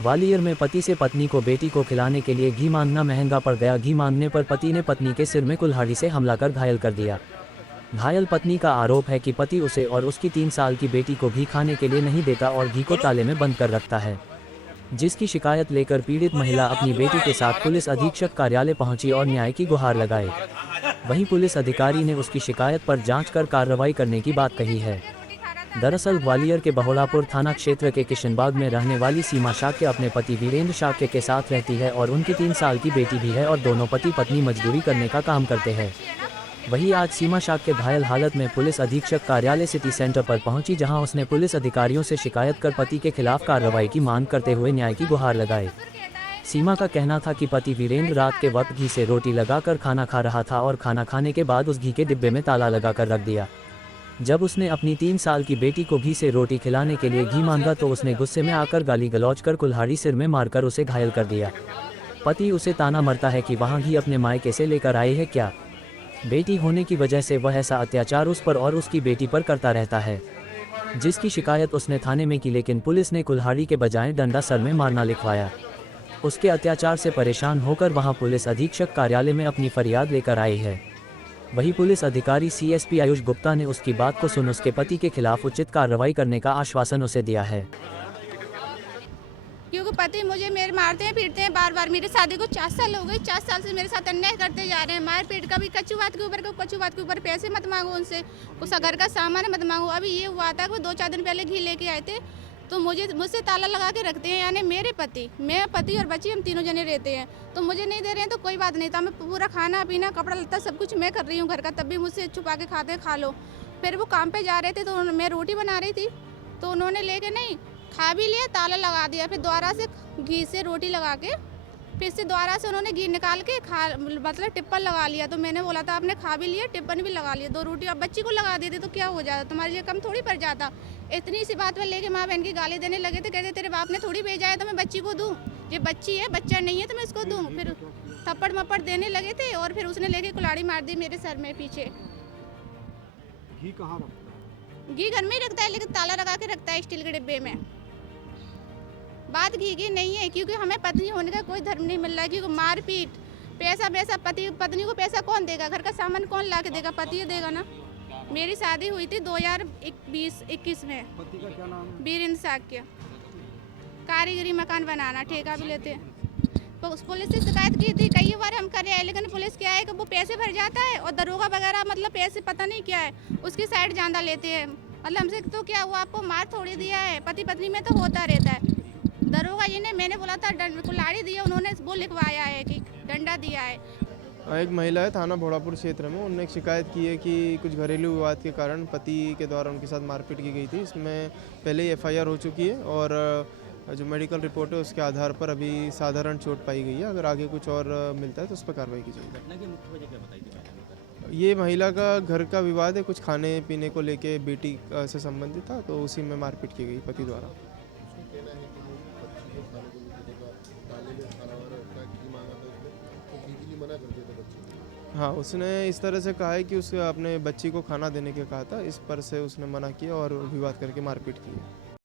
ग्वालियर में पति से पत्नी को बेटी को खिलाने के लिए घी मांगना महंगा पड़ गया। घी मांगने पर पति ने पत्नी के सिर में कुल्हाड़ी से हमला कर घायल कर दिया। घायल पत्नी का आरोप है कि पति उसे और उसकी 3 साल की बेटी को घी खाने के लिए नहीं देता और घी को ताले में बंद कर रखता है, जिसकी शिकायत लेकर पीड़ित महिला अपनी बेटी के साथ पुलिस अधीक्षक कार्यालय पहुंची और न्याय की गुहार लगाई। वहीं पुलिस अधिकारी ने उसकी शिकायत पर जांच कर कार्रवाई करने की बात कही है। दरअसल ग्वालियर के बहोड़ापुर थाना क्षेत्र के किशनबाग में रहने वाली सीमा शाक्य अपने पति वीरेंद्र शाक्य के साथ रहती है और उनकी 3 साल की बेटी भी है और दोनों पति पत्नी मजदूरी करने का काम करते हैं। वहीं आज सीमा शाक्य घायल हालत में पुलिस अधीक्षक कार्यालय सिटी सेंटर पर पहुंची, जहां उसने पुलिस अधिकारियों से शिकायत कर पति के खिलाफ कार्रवाई की मांग करते हुए न्याय की गुहार लगाई। सीमा का कहना था कि पति वीरेंद्र रात के वक्त घी से रोटी लगाकर खाना खा रहा था और खाना खाने के बाद उस घी के डिब्बे में ताला लगाकर रख दिया। जब उसने अपनी 3 साल की बेटी को घी से रोटी खिलाने के लिए घी मांगा तो उसने गुस्से में आकर गाली गलौज कर कुल्हाड़ी सिर में मारकर उसे घायल कर दिया। पति उसे ताना मारता है कि वहाँ घी अपने मायके से लेकर आई है क्या। बेटी होने की वजह से वह ऐसा अत्याचार उस पर और उसकी बेटी पर करता रहता है, जिसकी शिकायत उसने थाने में की, लेकिन पुलिस ने कुल्हाड़ी के बजाय डंडा सर में मारना लिखवाया। उसके अत्याचार से परेशान होकर वहां पुलिस अधीक्षक कार्यालय में अपनी फरियाद लेकर आई है। वहीं पुलिस अधिकारी सीएसपी आयुष गुप्ता ने उसकी बात को सुन उसके पति के खिलाफ उचित कार्रवाई करने का आश्वासन उसे दिया है। क्योंकि पति मुझे मेरे मारते हैं पीटते हैं बार बार। मेरी शादी को 4 साल हो गए, 4 साल से मेरे साथ अन्याय करते जा रहे हैं। मार पीट का भी कच्ची बात के ऊपर पैसे मत मांगो उनसे, उस घर का सामान मत मांगो। अभी ये हुआ था कि 2-4 दिन पहले घी लेके आए थे तो मुझसे ताला लगा के रखते हैं, यानी मेरे पति, मैं पति और बच्ची, हम तीनों जने रहते हैं। तो मुझे नहीं दे रहे हैं तो कोई बात नहीं था, मैं पूरा खाना पीना कपड़ा लत्ता सब कुछ मैं कर रही हूँ घर का, तब भी मुझसे छुपा के खाते खा लो। फिर वो काम पे जा रहे थे तो मैं रोटी बना रही थी तो उन्होंने लेके नहीं खा भी लिया, ताला लगा दिया। फिर दोबारा से घी से रोटी लगा के फिर से दोबारा से उन्होंने घी निकाल के मतलब टिप्पन लगा लिया। तो मैंने बोला था आपने खा भी लिया, टिप्पन भी लगा लिया, 2 रोटी अब बच्ची को लगा देते तो क्या हो जाता, तुम्हारे लिए कम थोड़ी पड़ जाता। इतनी सी बात पर लेके माँ बहन की गाली देने लगे थे, कहते तेरे बाप ने थोड़ी भेजा है तो मैं बच्ची को दूँ, ये बच्ची है बच्चा नहीं है तो मैं इसको दूँ। फिर थप्पड़ मप्पड़ देने लगे थे और फिर उसने लेके कुल्हाड़ी मार दी मेरे सर में पीछे। घी कहाँ रखता है? घी घर में ही रखता है, लेकिन ताला लगा के रखता है स्टील के डिब्बे में। बात घी की नहीं है, क्योंकि हमें पत्नी होने का कोई धर्म नहीं मिल रहा है। क्योंकि मारपीट, पैसा पति पत्नी को पैसा कौन देगा, घर का सामान कौन ला के देगा, पति देगा ना। मेरी शादी हुई थी 2020-21 में। पति का क्या नाम है? वीरेंद्र शाक्य, कारीगरी मकान बनाना ठेका भी लेते हैं। तो पुलिस से शिकायत की थी कई बार हम कर रहे हैं, लेकिन पुलिस क्या है कि वो पैसे भर जाता है और दरोगा वगैरह मतलब पैसे पता नहीं क्या है उसकी साइड ज़्यादा लेते हैं। मतलब हमसे तो क्या हुआ, आपको मार थोड़ी दिया है, पति पत्नी में तो होता रहता है। दरोगा जी ने, मैंने बोला था कुल्हाड़ी दिया, उन्होंने वो लिखवाया है कि डंडा दिया है। एक महिला है थाना बहोड़ापुर क्षेत्र में, उन्होंने एक शिकायत की है कि कुछ घरेलू विवाद के कारण पति के द्वारा उनके साथ मारपीट की गई थी। इसमें पहले ही एफआईआर हो चुकी है और जो मेडिकल रिपोर्ट है उसके आधार पर अभी साधारण चोट पाई गई है। अगर आगे कुछ और मिलता है तो उस पर कार्रवाई की जाएगी। घटना की मुख्य वजह क्या बताई थी? ये महिला का घर का विवाद है, कुछ खाने पीने को लेके बेटी से संबंधित था, तो उसी में मारपीट की गई पति द्वारा। हाँ, उसने इस तरह से कहा है कि उसने अपने बच्ची को खाना देने के कहा था, इस पर से उसने मना किया और विवाद करके मारपीट की है।